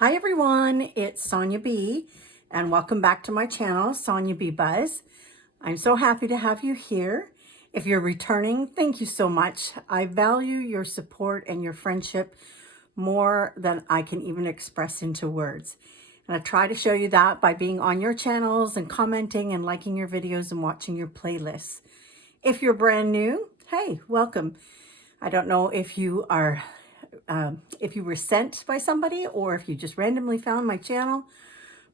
Hi everyone, it's Sonia B and welcome back to my channel, Sonia B Buzz. I'm so happy to have you here. If you're returning, thank you so much. I value your support and your friendship more than I can even express into words. And I try to show you that by being on your channels and commenting and liking your videos and watching your playlists. If you're brand new, hey, welcome. I don't know if you are if you were sent by somebody or if you just randomly found my channel,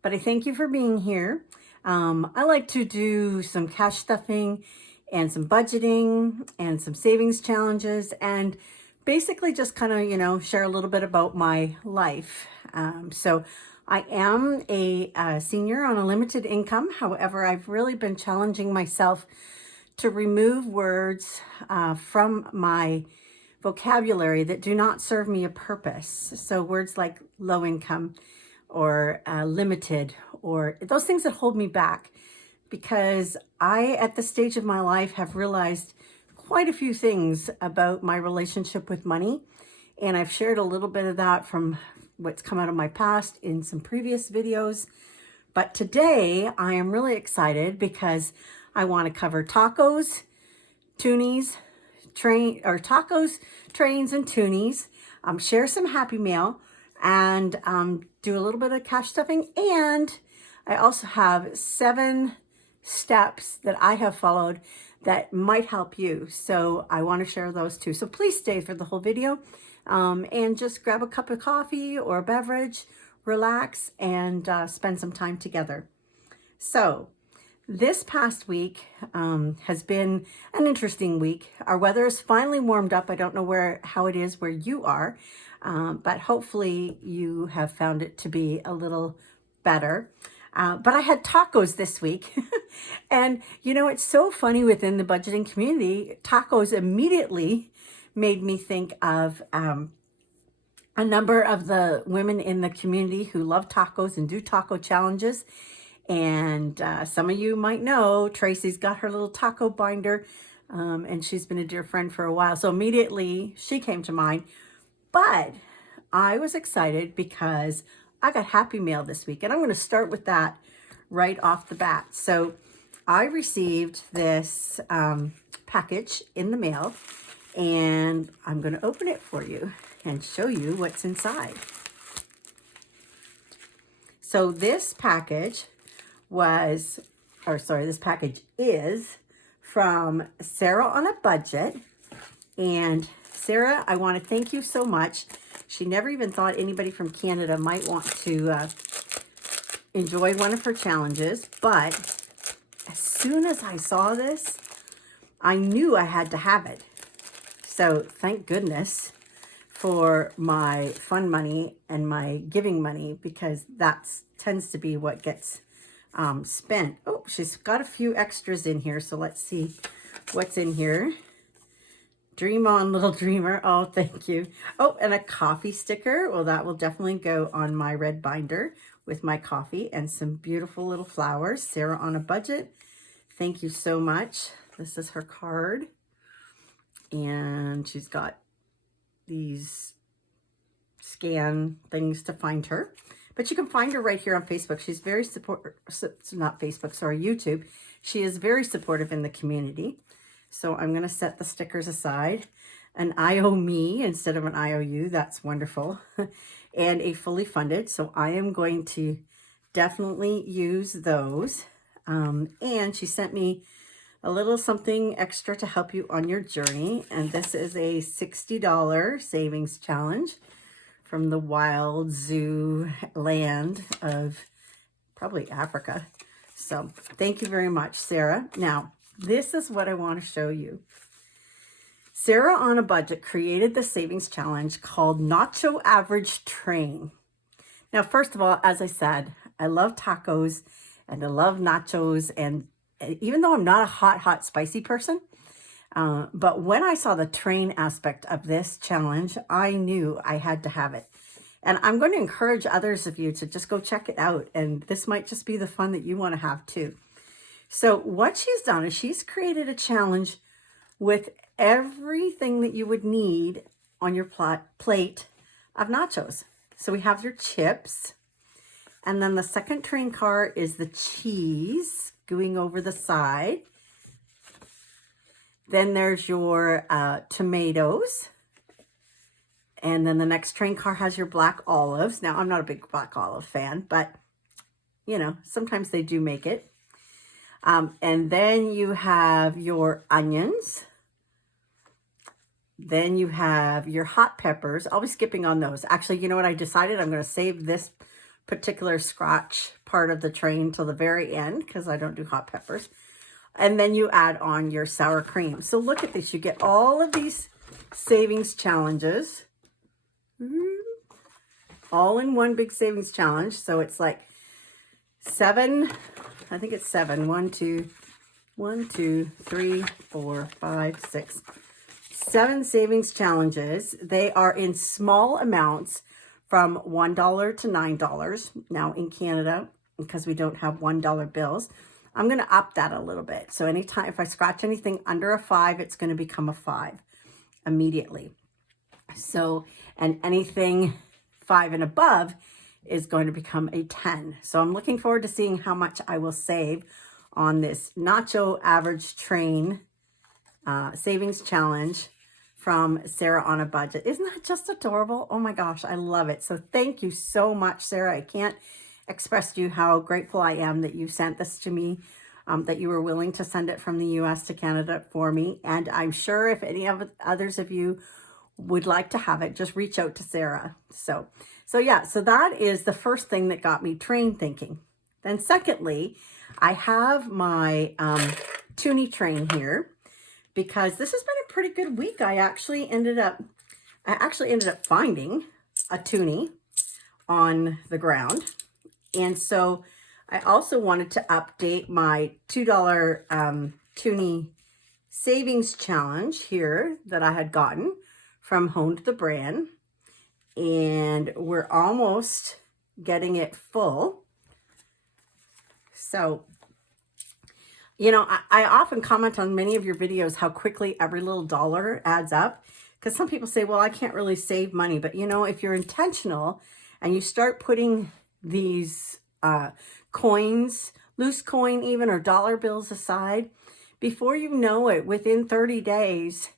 but I thank you for being here. I like to do some cash stuffing and some budgeting and some savings challenges and basically just kind of, share a little bit about my life. So I am a senior on a limited income. However, I've really been challenging myself to remove words from my vocabulary that do not serve me a purpose. So words like low income or limited or those things that hold me back, because I, at this stage of my life, have realized quite a few things about my relationship with money. And I've shared a little bit of that from what's come out of my past in some previous videos. But today I am really excited because I want to cover tacos, Toonies, tacos, trains, and Toonies, share some Happy Meal, and do a little bit of cash stuffing. And I also have 7 steps that I have followed that might help you. So I want to share those too. So please stay for the whole video and just grab a cup of coffee or a beverage, relax, and spend some time together. So this past week has been an interesting week. Our weather has finally warmed up. I don't know how it is where you are, but hopefully you have found it to be a little better. But I had tacos this week. And it's so funny within the budgeting community, tacos immediately made me think of a number of the women in the community who love tacos and do taco challenges. And some of you might know Tracy's got her little taco binder, and she's been a dear friend for a while. So immediately she came to mind. But I was excited because I got Happy Mail this week, and I'm going to start with that right off the bat. So I received this package in the mail, and I'm going to open it for you and show you what's inside. So this package this package is from Sarah on a Budget. And Sarah, I want to thank you so much. She never even thought anybody from Canada might want to enjoy one of her challenges. But as soon as I saw this, I knew I had to have it. So thank goodness for my fun money and my giving money, because that tends to be what gets spent. Oh, she's got a few extras in here, so let's see what's in here. Dream on, little dreamer. Oh, thank you. Oh, and a coffee sticker. Well, that will definitely go on my red binder with my coffee, and some beautiful little flowers. Sarah on a Budget. Thank you so much. This is her card, and she's got these scan things to find her. But you can find her right here on Facebook. She's very YouTube. She is very supportive in the community. So I'm going to set the stickers aside. An IOME instead of an IOU. That's wonderful. And a fully funded. So I am going to definitely use those. And she sent me a little something extra to help you on your journey. And this is a $60 savings challenge from the wild zoo land of probably Africa. So thank you very much, Sarah. Now, this is what I want to show you. Sarah on a Budget created the savings challenge called Nacho Average Train. Now, first of all, as I said, I love tacos and I love nachos. And even though I'm not a hot, spicy person, but when I saw the train aspect of this challenge, I knew I had to have it. And I'm going to encourage others of you to just go check it out. And this might just be the fun that you want to have too. So what she's done is she's created a challenge with everything that you would need on your plate of nachos. So we have your chips. And then the second train car is the cheese going over the side. Then there's your tomatoes. And then the next train car has your black olives. Now, I'm not a big black olive fan, but, you know, sometimes they do make it. And then you have your onions. Then you have your hot peppers. I'll be skipping on those. Actually, you know what I decided? I'm going to save this particular scratch part of the train till the very end because I don't do hot peppers. And then you add on your sour cream. So look at this. You get all of these savings challenges all in one big savings challenge. So it's like 7, I think it's 7. 1, 2, 3, 4, 5, 6, 7 savings challenges. They are in small amounts from $1 to $9. Now in Canada, because we don't have $1 bills, I'm going to up that a little bit. So anytime, if I scratch anything under a 5, it's going to become a 5 immediately. So, and anything 5 and above is going to become a 10. So I'm looking forward to seeing how much I will save on this Nacho Average Train Savings Challenge from Sarah on a Budget. Isn't that just adorable? Oh my gosh, I love it. So thank you so much, Sarah. I can't express to you how grateful I am that you sent this to me, that you were willing to send it from the US to Canada for me. And I'm sure if any of others of you would like to have it, just reach out to Sarah. So yeah, so that is the first thing that got me train thinking. Then secondly, I have my Toonie train here because this has been a pretty good week. I actually ended up finding a Toonie on the ground. And so I also wanted to update my $2 Toonie savings challenge here that I had gotten from Honed the Brand. And we're almost getting it full. So, you know, I often comment on many of your videos how quickly every little dollar adds up. Because some people say, well, I can't really save money. But, you know, if you're intentional and you start putting these coins, loose coin even, or dollar bills aside, before you know it, within 30 days,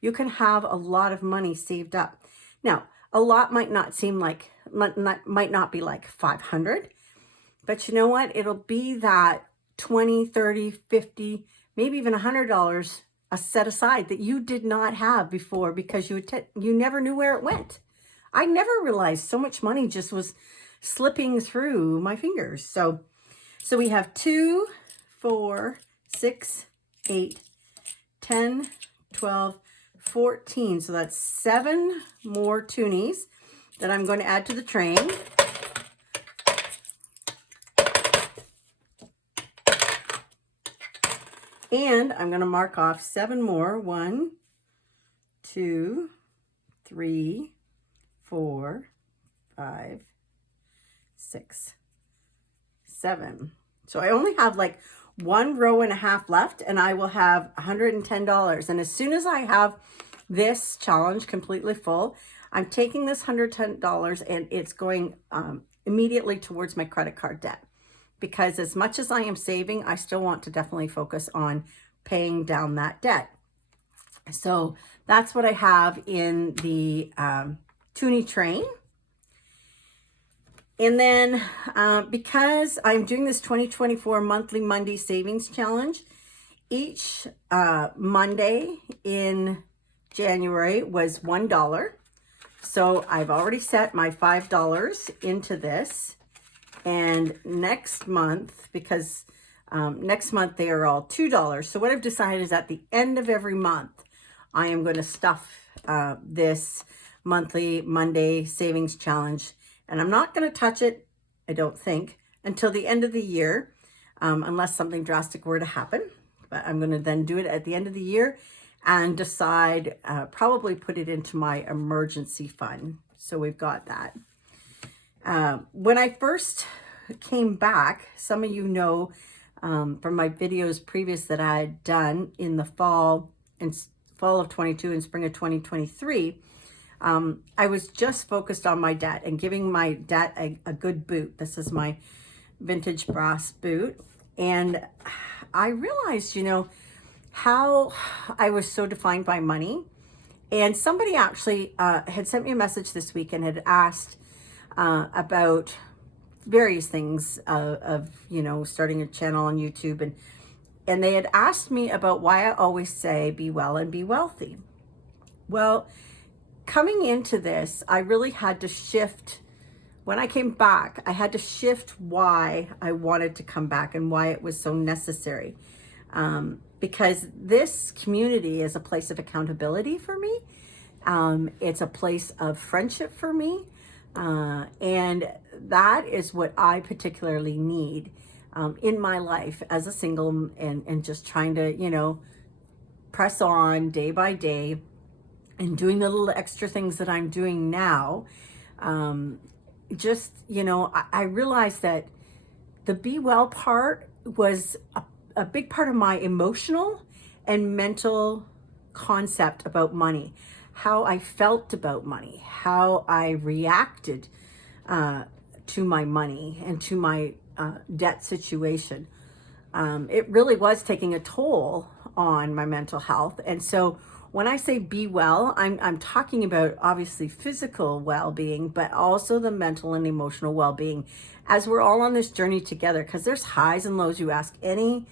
you can have a lot of money saved up. Now, a lot might not seem like, might not be like 500, but you know what? It'll be that 20, 30, 50, maybe even $100 set aside that you did not have before because you never knew where it went. I never realized so much money just was slipping through my fingers. So we have 2, 4, 6, 8, 10, 12, 14. So that's 7 more Toonies that I'm going to add to the train. And I'm going to mark off 7 more. 1, 2, 3, 4, 5, 6, 7. So I only have like 1 row and a half left, and I will have $110. And as soon as I have this challenge completely full, I'm taking this $110 and it's going immediately towards my credit card debt. Because as much as I am saving, I still want to definitely focus on paying down that debt. So that's what I have in the Toonie train. And then because I'm doing this 2024 monthly Monday savings challenge, each Monday in January was $1. So I've already set my $5 into this. And next month, because next month they are all $2. So what I've decided is at the end of every month, I am going to stuff this monthly Monday savings challenge. And I'm not going to touch it, I don't think, until the end of the year, unless something drastic were to happen. But I'm going to then do it at the end of the year and decide, probably put it into my emergency fund. So we've got that. When I first came back, some of you know from my videos previous that I had done in the fall of 22 and spring of 2023, I was just focused on my debt and giving my debt a good boot. This is my vintage brass boot. And I realized, how I was so defined by money. And somebody actually had sent me a message this week and had asked about various things of starting a channel on YouTube, and they had asked me about why I always say be well and be wealthy. Well, coming into this, I really had to shift. When I came back, I had to shift why I wanted to come back and why it was so necessary. Because this community is a place of accountability for me. It's a place of friendship for me. And that is what I particularly need in my life as a single, and just trying to, press on day by day and doing the little extra things that I'm doing now. I realized that the be well part was a big part of my emotional and mental concept about money, how I felt about money, how I reacted to my money and to my debt situation. It really was taking a toll on my mental health. And so when I say be well, I'm talking about obviously physical well-being, but also the mental and emotional well-being, as we're all on this journey together, because there's highs and lows. You ask any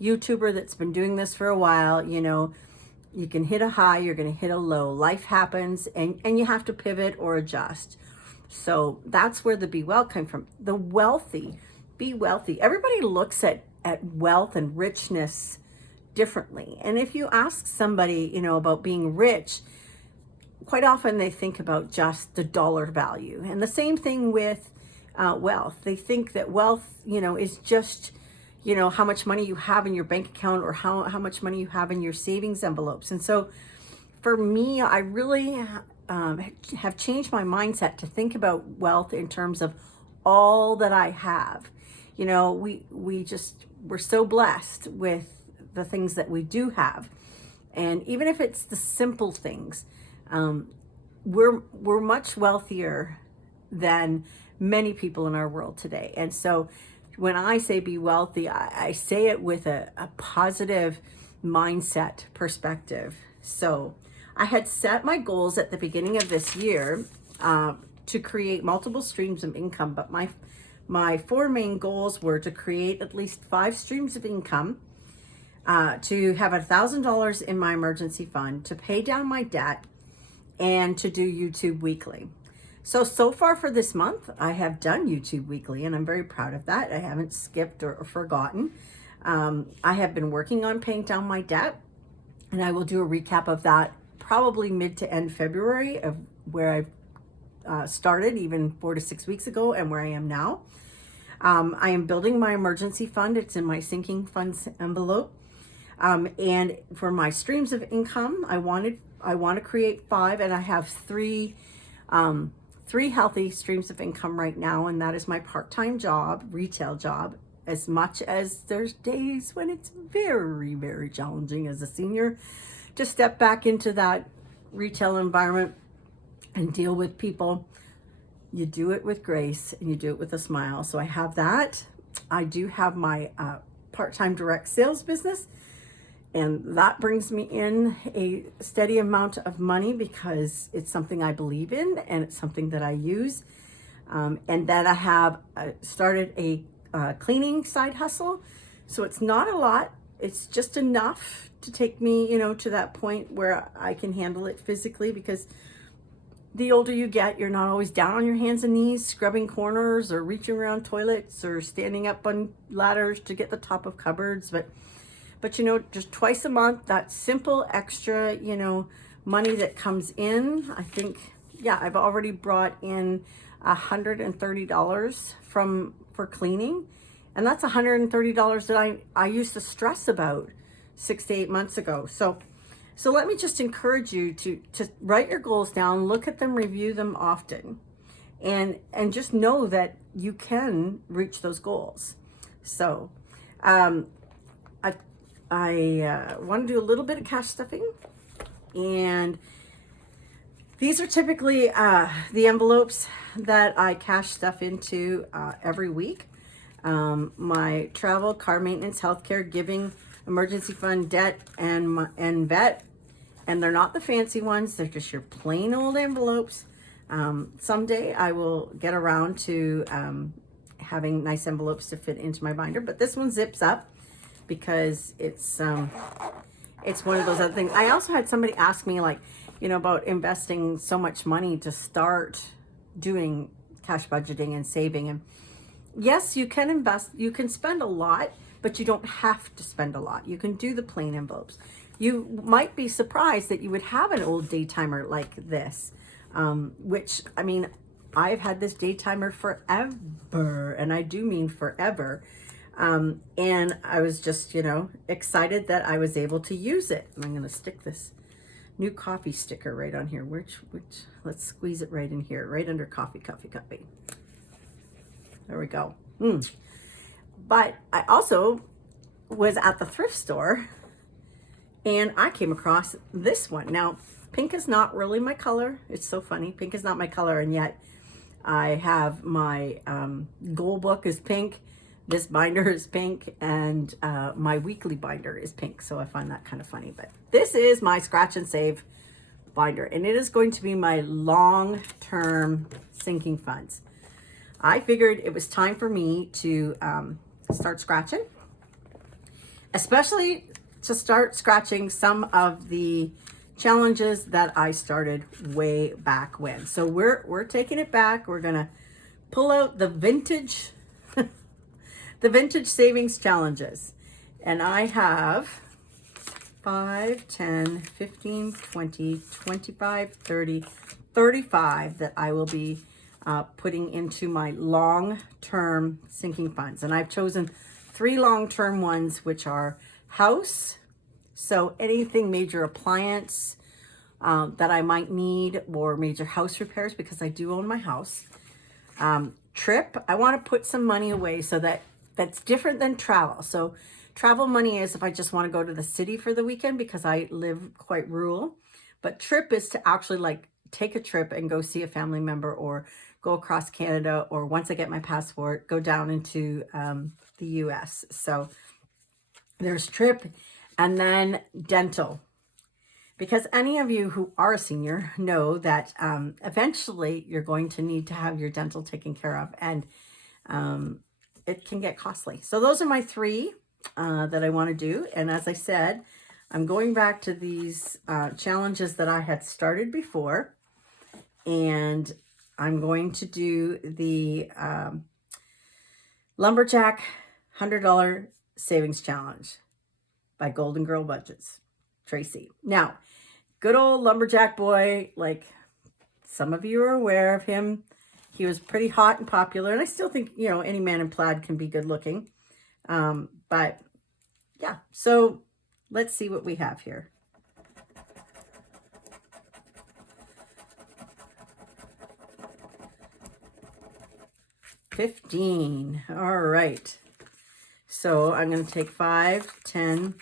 YouTuber that's been doing this for a while, you can hit a high, you're going to hit a low. Life happens, and you have to pivot or adjust. So that's where the be well came from. The wealthy, be wealthy. Everybody looks at wealth and richness differently. And if you ask somebody, about being rich, quite often they think about just the dollar value. And the same thing with wealth. They think that wealth, is just, how much money you have in your bank account, or how much money you have in your savings envelopes. And so for me, I really have changed my mindset to think about wealth in terms of all that I have. We're so blessed with the things that we do have. And even if it's the simple things, we're much wealthier than many people in our world today. And so when I say be wealthy, I say it with a positive mindset perspective. So I had set my goals at the beginning of this year to create multiple streams of income, but my four main goals were to create at least 5 streams of income, to have $1,000 in my emergency fund, to pay down my debt, and to do YouTube weekly. So far for this month, I have done YouTube weekly, and I'm very proud of that. I haven't skipped or forgotten. I have been working on paying down my debt, and I will do a recap of that probably mid to end February, of where I've started even 4 to 6 weeks ago and where I am now. I am building my emergency fund. It's in my sinking funds envelope. And for my streams of income, I want to create 5, and I have 3 healthy streams of income right now, and that is my part-time job, retail job, as much as there's days when it's very, very challenging as a senior to step back into that retail environment and deal with people. You do it with grace and you do it with a smile. So I have that. I do have my part-time direct sales business, and that brings me in a steady amount of money because it's something I believe in and it's something that I use. And then I have started a cleaning side hustle. So it's not a lot. It's just enough to take me, to that point where I can handle it physically, because the older you get, you're not always down on your hands and knees, scrubbing corners or reaching around toilets or standing up on ladders to get the top of cupboards. But just twice a month, that simple extra, money that comes in. I think, I've already brought in $130 for cleaning. And that's $130 that I used to stress about 6 to 8 months ago. So let me just encourage you to write your goals down, look at them, review them often, and just know that you can reach those goals. So I want to do a little bit of cash stuffing, and These are typically the envelopes that I cash stuff into every week. My travel, car maintenance, healthcare, giving, emergency fund, debt, and vet. And they're not the fancy ones. They're just your plain old envelopes. Someday I will get around to having nice envelopes to fit into my binder. But this one zips up because it's one of those other things. I also had somebody ask me, like, about investing so much money to start doing cash budgeting and saving. And yes, you can invest, you can spend a lot, but you don't have to spend a lot. You can do the plain envelopes. You might be surprised that you would have an old day timer like this, which, I mean, I've had this day timer forever, and I do mean forever. And I was just, excited that I was able to use it. And I'm going to stick this new coffee sticker right on here, which, let's squeeze it right in here, right under coffee. There we go. But I also was at the thrift store and I came across this one. Now, pink is not really my color. It's so funny. Pink is not my color, and yet I have my goal book is pink. This binder is pink, and my weekly binder is pink. So I find that kind of funny. But this is my scratch and save binder, and it is going to be my long-term sinking funds. I figured it was time for me to start scratching, especially to start scratching some of the challenges that I started way back when. So we're taking it back. We're gonna pull out the vintage the vintage savings challenges, and I have 5, 10, 15, 20, 25, 30, 35 that I will be putting into my long-term sinking funds. And I've chosen 3 long-term ones, which are house. So anything major appliance that I might need, or major house repairs, because I do own my house. Trip, I want to put some money away so that's different than travel. So travel money is if I just want to go to the city for the weekend because I live quite rural. But trip is to actually like take a trip and go see a family member, or go across Canada, or once I get my passport, go down into the US. So there's trip, and then dental. Because any of you who are a senior know that eventually you're going to need to have your dental taken care of, and it can get costly. So those are my 3 that I want to do. And as I said, I'm going back to these challenges that I had started before, and I'm going to do the Lumberjack $100 Savings Challenge by Golden Girl Budgets, Tracy. Now, good old Lumberjack boy, like some of you are aware of him. He was pretty hot and popular, and I still think, any man in plaid can be good looking. But yeah, so let's see what we have here. $15. All right. So I'm going to take 5, 10,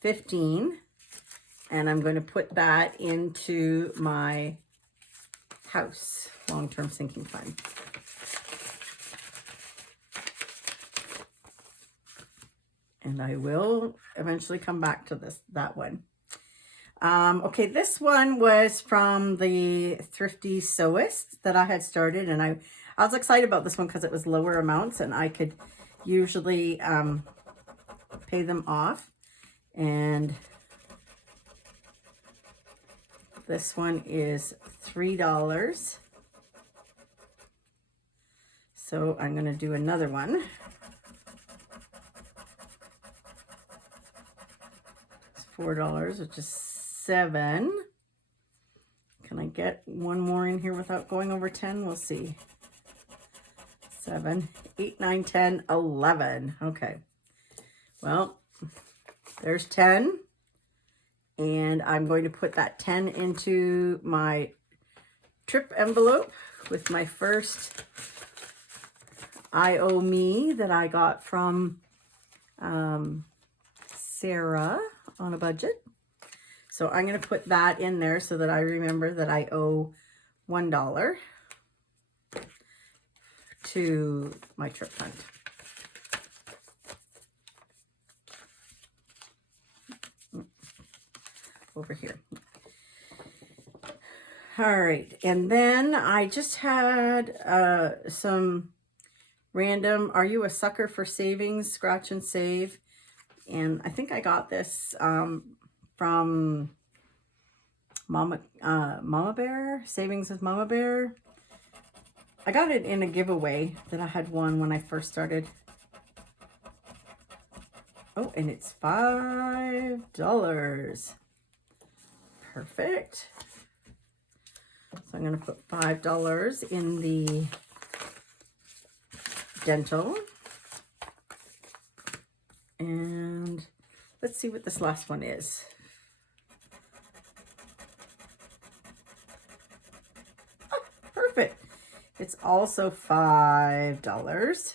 15, and I'm going to put that into my house long-term sinking fund. And I will eventually come back to that one. Okay, this one was from the Thrifty Sewist that I had started, and I was excited about this one because it was lower amounts and I could usually pay them off. And this one is $3. So I'm going to do another one. It's $4, which is $7. Can I get one more in here without going over 10? We'll see. 7, 8, 9, 10, 11. Okay. Well, there's 10. And I'm going to put that 10 into my trip envelope with my first I Owe Me that I got from Sarah on a budget. So I'm going to put that in there so that I remember that I owe $1 to my trip fund. Over here. All right, and then I just had some random, are you a sucker for savings, scratch and save? And I think I got this from Mama Bear, Savings with Mama Bear. I got it in a giveaway that I had won when I first started. Oh, and it's $5. Perfect. So I'm going to put $5 in the dental. And let's see what this last one is. Oh, perfect. It's also $5.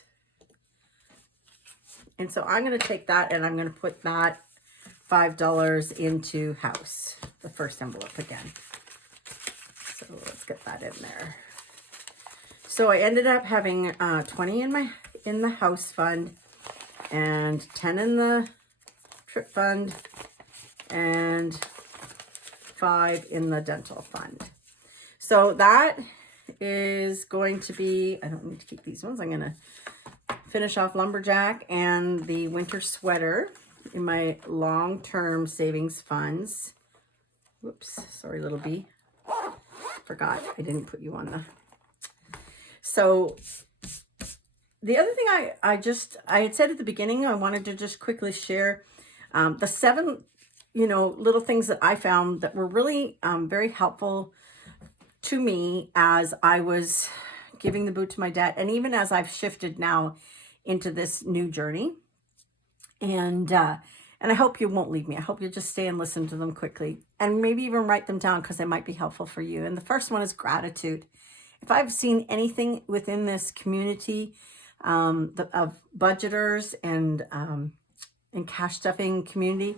And so I'm going to take that and I'm going to put that $5 into house, the first envelope again. So let's get that in there. So I ended up having 20 in the house fund and 10 in the trip fund and 5 in the dental fund. So that is going to be, I don't need to keep these ones. I'm going to finish off lumberjack and the winter sweater in my long-term savings funds. Whoops, sorry, little bee. Forgot I didn't put you on the. So the other thing I had said at the beginning, I wanted to just quickly share the 7, little things that I found that were really very helpful to me as I was giving the boot to my dad, and even as I've shifted now into this new journey. And I hope you won't leave me. I hope you'll just stay and listen to them quickly and maybe even write them down because they might be helpful for you. And the first one is gratitude. If I've seen anything within this community of budgeters and cash stuffing community,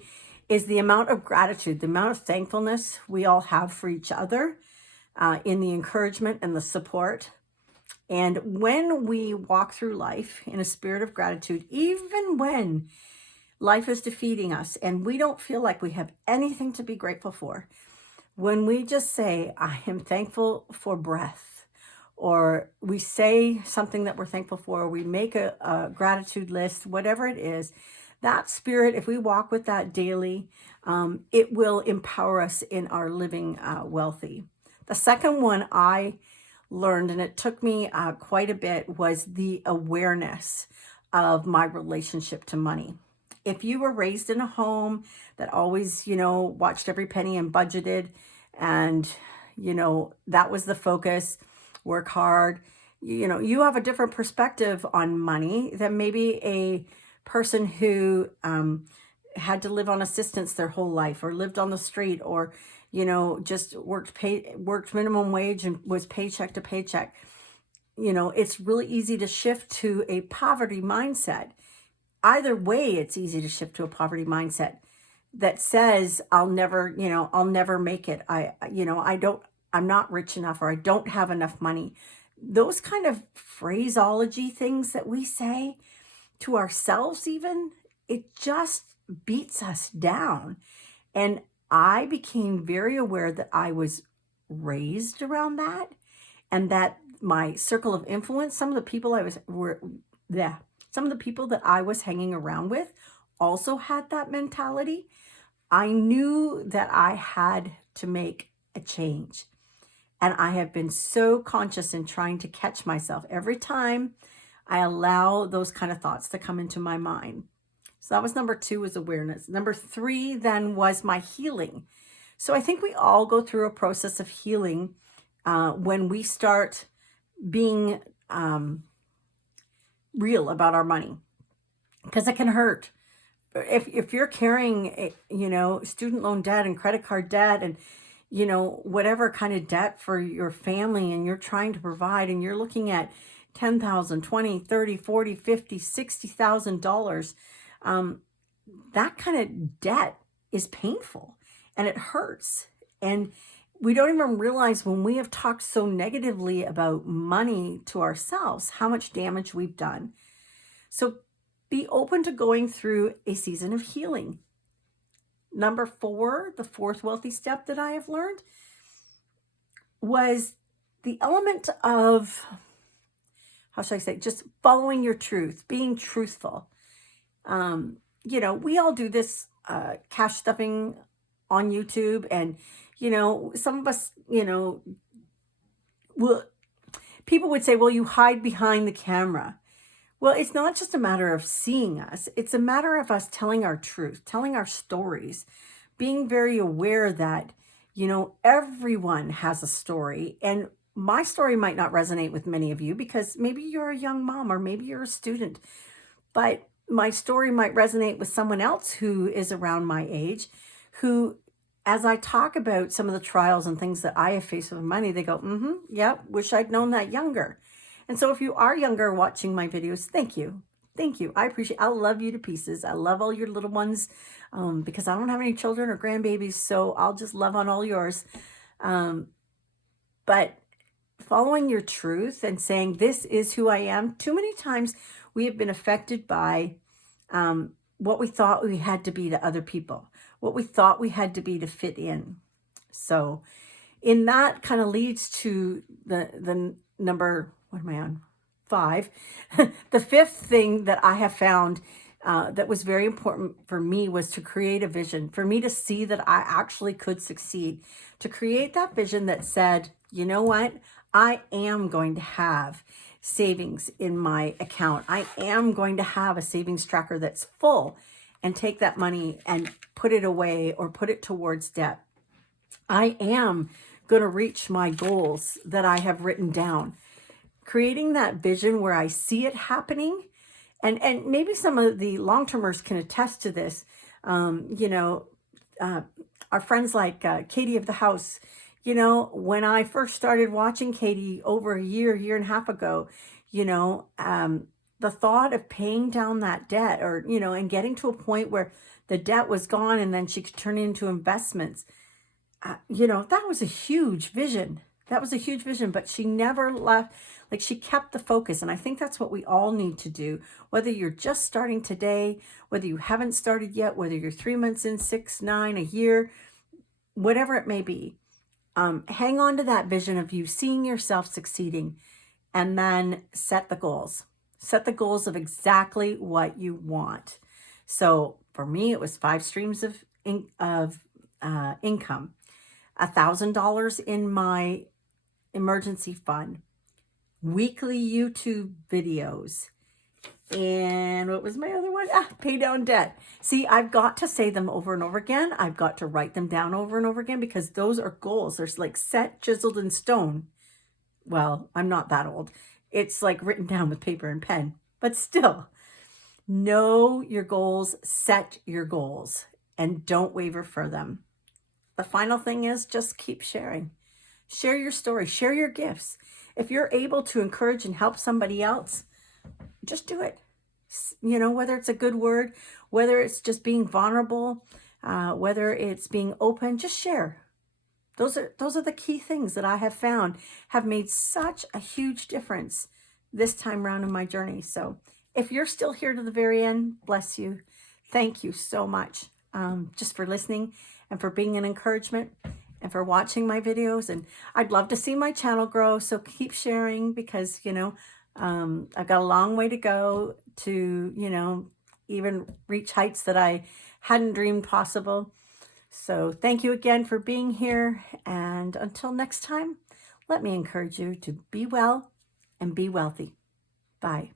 is the amount of gratitude, the amount of thankfulness we all have for each other in the encouragement and the support. And when we walk through life in a spirit of gratitude, even when life is defeating us and we don't feel like we have anything to be grateful for, when we just say, I am thankful for breath, or we say something that we're thankful for, or we make a gratitude list, whatever it is, that spirit, if we walk with that daily, it will empower us in our living wealthy. The second one I learned, and it took me quite a bit, was the awareness of my relationship to money. If you were raised in a home that always, watched every penny and budgeted, and, that was the focus, work hard, you have a different perspective on money than maybe a person who had to live on assistance their whole life, or lived on the street, or, just worked minimum wage and was paycheck to paycheck. It's really easy to shift to a poverty mindset. Either way, it's easy to shift to a poverty mindset that says, I'll never make it. I'm not rich enough, or I don't have enough money. Those kind of phraseology things that we say to ourselves, even, it just beats us down. And I became very aware that I was raised around that, and that my circle of influence, some of the people that I was hanging around with also had that mentality. I knew that I had to make a change. And I have been so conscious in trying to catch myself every time I allow those kind of thoughts to come into my mind. So that was number 2, was awareness. Number 3 then was my healing. So I think we all go through a process of healing when we start being real about our money, because it can hurt. If you're carrying, student loan debt and credit card debt and, whatever kind of debt for your family, and you're trying to provide, and you're looking at $10,000, $20,000, $30,000, $40,000, $50,000, $60,000, that kind of debt is painful and it hurts. And we don't even realize when we have talked so negatively about money to ourselves, how much damage we've done. So be open to going through a season of healing. Number 4, the fourth wealthy step that I have learned was the element of, how should I say, just following your truth, being truthful. We all do this cash stuffing on YouTube, and, some of us, people would say, well, you hide behind the camera. Well, it's not just a matter of seeing us. It's a matter of us telling our truth, telling our stories, being very aware that, everyone has a story. And my story might not resonate with many of you because maybe you're a young mom or maybe you're a student, but my story might resonate with someone else who is around my age, who, as I talk about some of the trials and things that I have faced with money, they go, yeah, wish I'd known that younger. And so if you are younger watching my videos, thank you. Thank you. I appreciate, I love you to pieces. I love all your little ones because I don't have any children or grandbabies, so I'll just love on all yours. But following your truth and saying, this is who I am, too many times we have been affected by what we thought we had to be to other people, what we thought we had to be to fit in. So in that kind of leads to the number, what am I on? 5. The 5th thing that I have found that was very important for me was to create a vision, for me to see that I actually could succeed, to create that vision that said, you know what? I am going to have savings in my account. I am going to have a savings tracker that's full, and take that money and put it away or put it towards debt. I am going to reach my goals that I have written down. Creating that vision where I see it happening, and maybe some of the long-termers can attest to this. Our friends like Katie of the house, when I first started watching Katie over a year and a half ago, the thought of paying down that debt, or, and getting to a point where the debt was gone and then she could turn it into investments, that was a huge vision. That was a huge vision, but she never left. Like, she kept the focus. And I think that's what we all need to do. Whether you're just starting today, whether you haven't started yet, whether you're 3 months in, 6, 9, a year, whatever it may be, hang on to that vision of you seeing yourself succeeding, and then set the goals. Set the goals of exactly what you want. So for me, it was 5 streams of income, $1,000 in my emergency fund, weekly YouTube videos, and what was my other one? Pay down debt. See, I've got to say them over and over again. I've got to write them down over and over again, because those are goals. They're like set, chiseled in stone. Well, I'm not that old. It's like written down with paper and pen, but still, know your goals, set your goals, and don't waver for them. The final thing is just keep sharing. Share your story, share your gifts. If you're able to encourage and help somebody else, just do it. Whether it's a good word, whether it's just being vulnerable, whether it's being open, just share. Those are the key things that I have found have made such a huge difference this time around in my journey. So if you're still here to the very end, bless you. Thank you so much just for listening and for being an encouragement and for watching my videos. And I'd love to see my channel grow. So keep sharing, because, I've got a long way to go to, even reach heights that I hadn't dreamed possible. So thank you again for being here. And until next time, let me encourage you to be well and be wealthy. Bye.